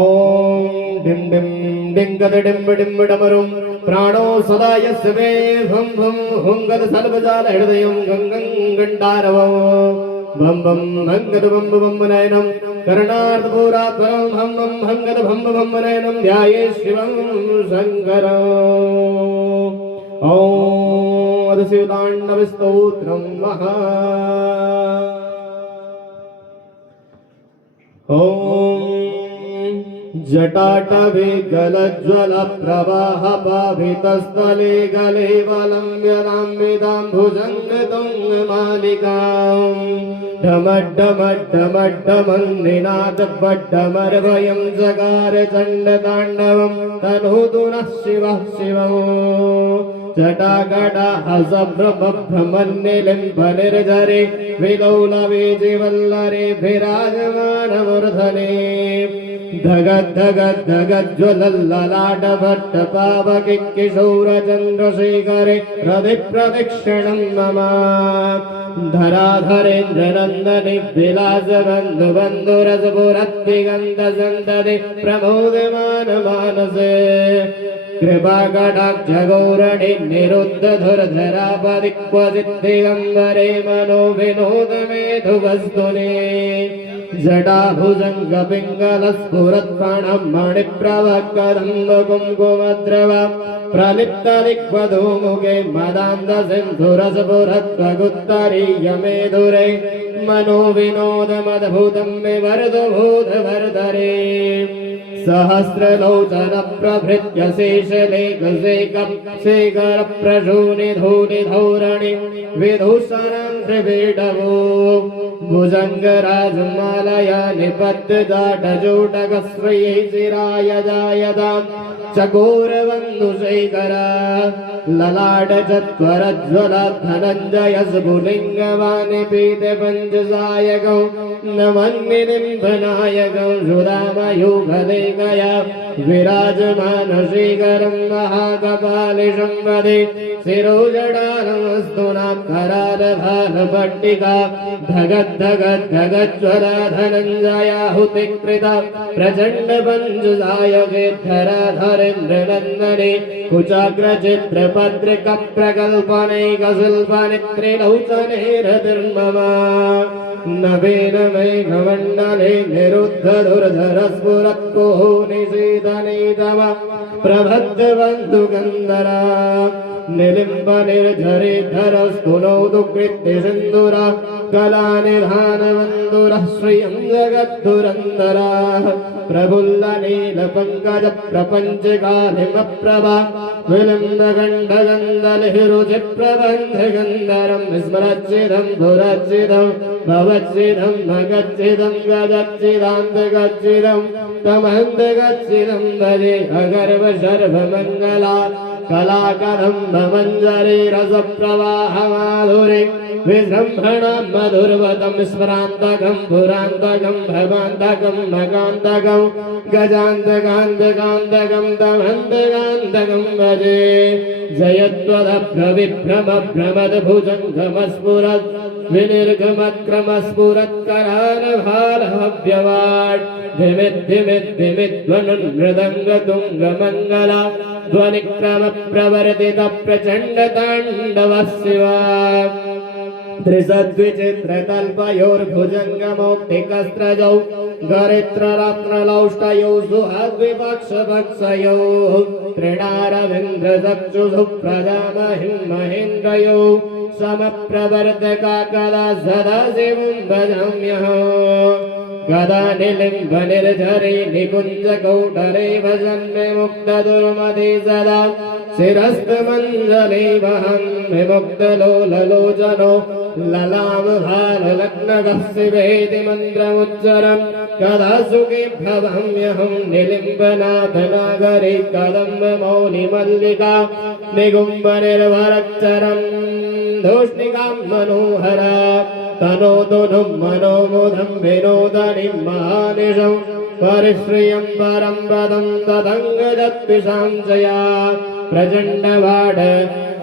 ॐ डिं डिं डिङ्गदिडिम्बिडिम्बिडमरुं प्राणो सदा यस्य मे भं भं हुङ्गद सर्वजालहृदयं गङ्गं गण्डारवं भं भं हङ्गद भं भं नयनं करणार्धपुरात्परं हं भं हङ्गद भं भं नयनं ध्याये शिवं शङ्करम् ॐ अदशिवताण्डवस्तोत्रं महा ॐ जटाटविगलज्ज्वल प्रवाह पावितस्थले गले वलम्ब्यदाम्बिदां भुजङ्गतुङ्गमालिकां ढमड्ढमड्ढमड्ढमन्निनादबड्ढमर्वयं जगार चण्डताण्डवं तनोतु नः शिवः शिवम् जटागटा हसभ्रमभ्रमन्निलिम्बनिर्झरे विलौलवीजिवल्लरे विराजमानमूर्धने धगद्धगद्धगज्ज्वलल्ललाटभट्टपावकिशोरचन्द्रशेखरे हृदिप्रदक्षिणं मम धराधरेन्द्रनन्दने विलासबन्धुबन्धुरसपुरद्दिगन्तसन्तते प्रमोदमानमानसे कृपाकटाक्षगौरणे निरुद्धधुरधरापदिक्वसिद्धिगम्बरे मनो विनोदमेधुवस्तुने जटाभुजङ्गपिङ्गलस्फुरत्प्राणं मणिप्रभक्कदम्बकुङ्कुमद्रव प्रलिप्तदिग्वधूमुखे मदान्तसिन्धुरसपुरत्वगुत्तरीयमेधुरे मनो विनोदमद्भुतं विवर्धभूतवर्धरे सहस्रलोचन प्रभृत्य शेषलेखशेखरप्रशूनिधूनिधौरणि विदूषणं त्रिपीठवो भुजङ्गराजमालया निपत्यजाटजूटकश्रयै चिराय जायतां चकोरबन्धुशेखरा ललाटचत्वरज्ज्वल धनञ्जयस्फुलिङ्गवानिपीतपञ्चसायकौ नमन्निनिम्बनायकौ सुधामयूगदेकया विराजमानशेखरं महाकपालिशं वदे शिरोजडालमस्तु नाकरालभालपट्टिका धगद्धगद्धगज्ज्वला धनञ्जयाहुतिकृता प्रचण्डपञ्चसायकेद्धराधरेन्द्रनन्दने कुचाग्रचित्रपत्रिकप्रकल्पनैकशिल्पनित्रिलोचने रतिर्मम नवेन मेघमण्डले निरुद्धदुर्धरस्फुरत्कुः निषेधने तव प्रभद्रबन्धुकन्दरा निलिम्बनिर्झरे धरस्तुनौदुकृत्यसिन्धुरा कलानिधानबन्धुरः श्रियं जगद्धुरन्धरा प्रफुल्लनीलपङ्कजप्रपञ्चकालिमप्रभा विलिम्बगण्डगन्दलहिरुचिप्रबन्धगन्धरं स्मरच्चिदं धुरच्चिदं भवच्चिदं भगच्चिदं गजच्चिदान्तगच्चिदं तमन्तगच्चिदं भजे अगर्व सर्वमङ्गला कलाकदम्बमञ्जरे रसप्रवाहमाधुरे विजृम्भणां मधुरवतं स्मरान्तकं पुरान्तकं भवान्तकं भगान्तकं गजान्तकान्तकान्तकं तमन्तकान्तकं भजे जयत्वदभ्रविभ्रमभ्रमद्भुजङ्गमस्फुरत् विनिर्गमत्क्रमस्फुरत्करालभालभव्यवाट् धिमिद्धिमिद्धिमिद्ध्वनुन्मृदङ्गतुङ्गमङ्गला ध्वनिक्रमप्रवर्तित प्रचण्डताण्डवः शिवा त्रिसद्विचित्रतल्पयोर्भुजङ्गमौक्तिकस्त्रजौ गरित्ररत्नलौष्टयौ सुहद्विपक्षपक्षयौ तृणारविन्द्रचक्षुषु प्रजामहिं महेन्द्रयो समप्रवर्तका कला सदाशिवं भजाम्यहम् गदा निलिम्बनिर्झरे निकुञ्जकौटरे भजन्मे मुक्तदुर्मते सदा शिरस्तमञ्जले वहन् विमुक्तलोललोचनो ललामभाललग्नगः शिवेति मन्त्रमुच्चरन् कदा सुखे भवाम्यहं निलिम्बनाथनागरे कदम्बमौलिमल्लिका निगुम्बनिर्भरच्चरम् धूष्णिकां मनोहरा तनोतुनुं मनोमुदं विनोदनिं महानिशं परिश्रियं परं पदं तदङ्गजत्विषां जया प्रचण्डवाड